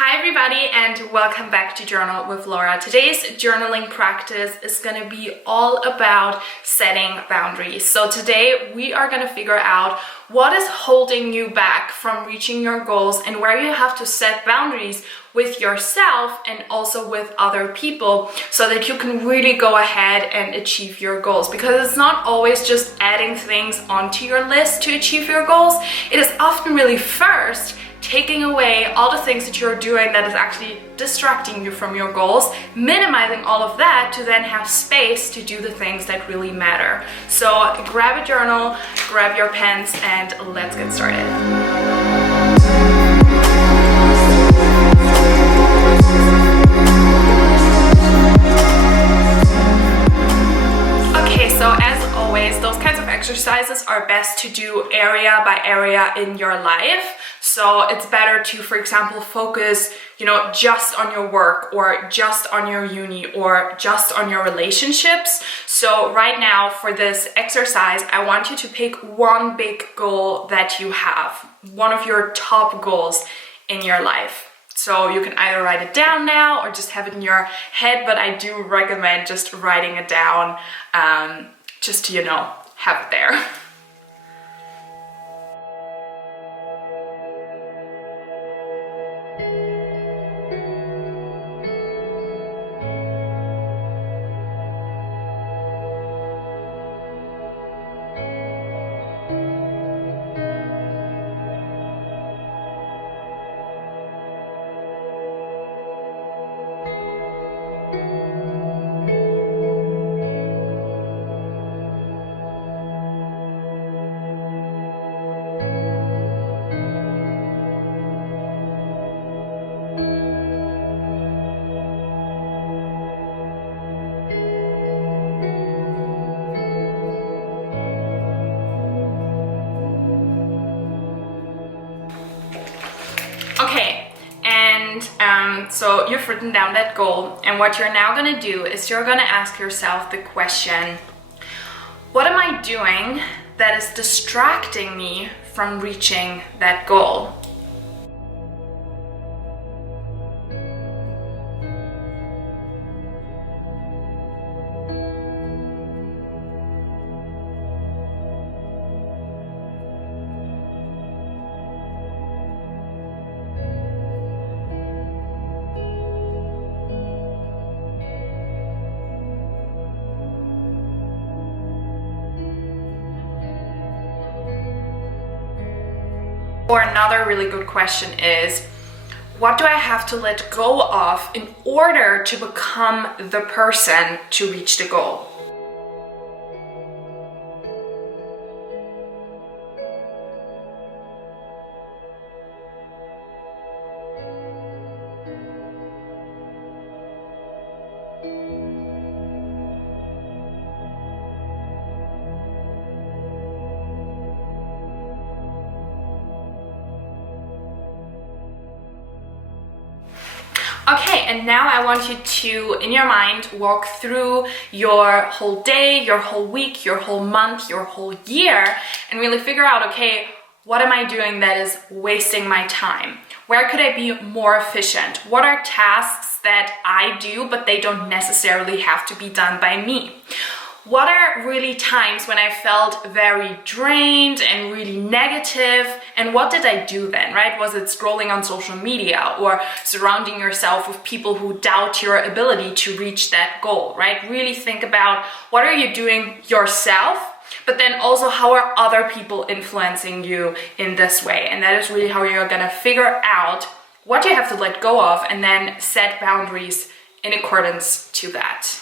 Hi everybody and welcome back to Journal with Laura. Today's journaling practice is going to be all about setting boundaries. So today we are going to figure out what is holding you back from reaching your goals and where you have to set boundaries with yourself and also with other people so that you can really go ahead and achieve your goals. Because it's not always just adding things onto your list to achieve your goals. It is often really first taking away all the things that you're doing that is actually distracting you from your goals, minimizing all of that to then have space to do the things that really matter. So grab a journal, grab your pens, and let's get started. So as always, those kinds of exercises are best to do area by area in your life. So it's better to, for example, focus, just on your work or just on your uni or just on your relationships. So right now for this exercise, I want you to pick one big goal that you have, one of your top goals in your life. So you can either write it down now or just have it in your head, but I do recommend just writing it down, just to, have it there. Okay, and so you've written down that goal, and what you're now going to do is you're going to ask yourself the question, what am I doing that is distracting me from reaching that goal? Or another really good question is, what do I have to let go of in order to become the person to reach the goal? Okay, and now I want you to, in your mind, walk through your whole day, your whole week, your whole month, your whole year, and really figure out, okay, what am I doing that is wasting my time? Where could I be more efficient? What are tasks that I do, but they don't necessarily have to be done by me? What are really times when I felt very drained and really negative? And what did I do then, right? Was it scrolling on social media or surrounding yourself with people who doubt your ability to reach that goal, right? Really think about what are you doing yourself, but then also how are other people influencing you in this way? And that is really how you're gonna figure out what you have to let go of and then set boundaries in accordance to that.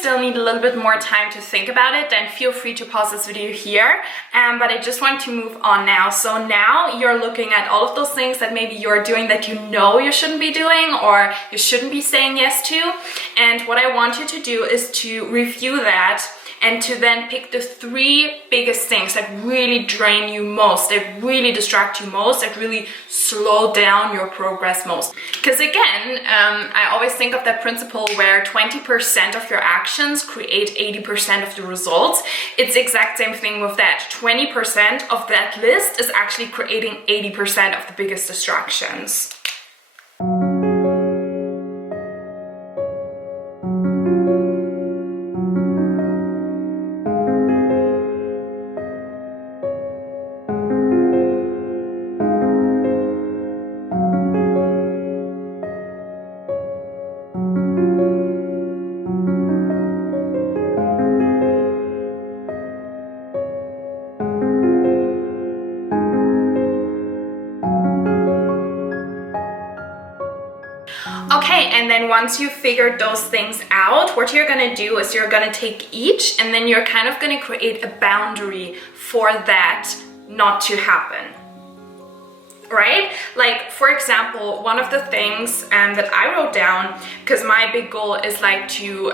still need a little bit more time to think about it, then feel free to pause this video here. But I just want to move on now. So now you're looking at all of those things that maybe you're doing that you know you shouldn't be doing or you shouldn't be saying yes to. And what I want you to do is to review that and to then pick the 3 biggest things that really drain you most, that really distract you most, that really slow down your progress most. Because again, I always think of that principle where 20% of your actions create 80% of the results. It's the exact same thing with that. 20% of that list is actually creating 80% of the biggest distractions. Okay, and then once you've figured those things out, what you're gonna do is you're gonna take each and then you're kind of gonna create a boundary for that not to happen, right? Like, for example, one of the things that I wrote down, because my big goal is like to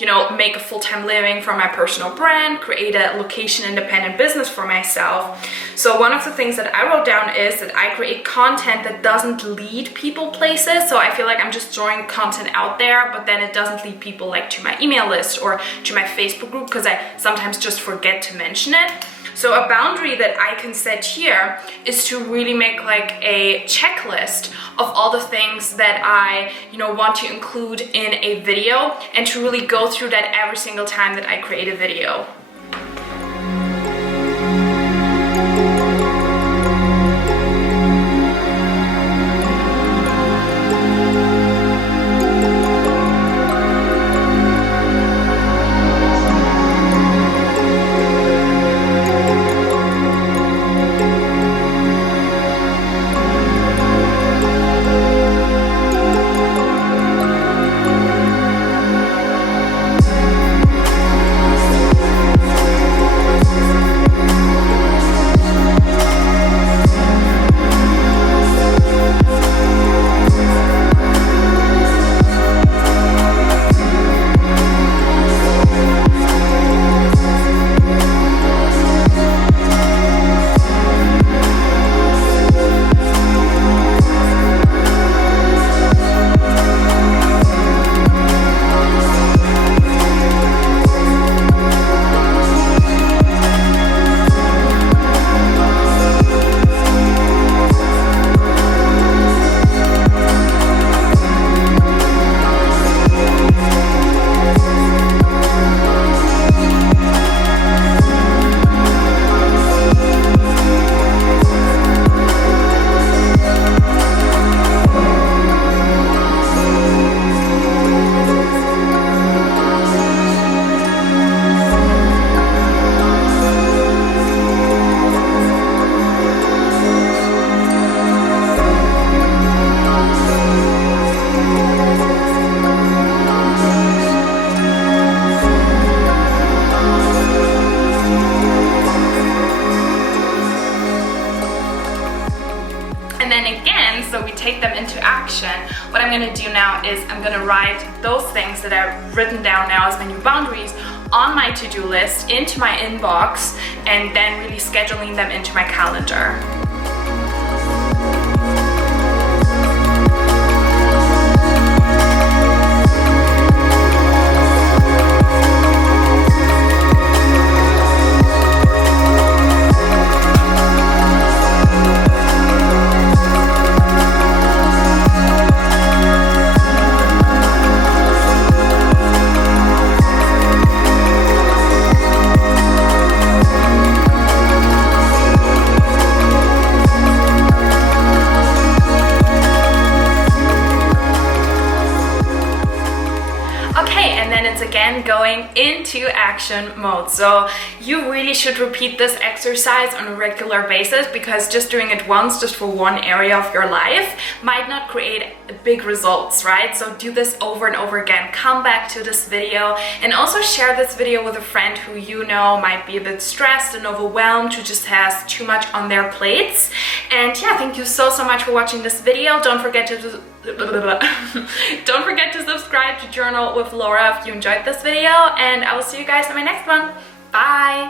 you know, make a full-time living from my personal brand, create a location-independent business for myself. So one of the things that I wrote down is that I create content that doesn't lead people places. So I feel like I'm just throwing content out there, but then it doesn't lead people like to my email list or to my Facebook group, because I sometimes just forget to mention it. So a boundary that I can set here is to really make like a checklist of all the things that I, you know, want to include in a video, and to really go through that every single time that I create a video. So we take them into action. What I'm gonna do now is I'm gonna write those things that I've written down now as my new boundaries on my to-do list into my inbox, and then really scheduling them into my calendar. Okay, and then it's again going into action mode. So you really should repeat this exercise on a regular basis, because just doing it once, just for one area of your life, might not create big results, right? So do this over and over again. Come back to this video and also share this video with a friend who you know might be a bit stressed and overwhelmed, who just has too much on their plates. And yeah, thank you so much for watching this video. Don't forget to don't forget to subscribe to Journal with Laura if you enjoyed this video, and I will see you guys in my next one. Bye!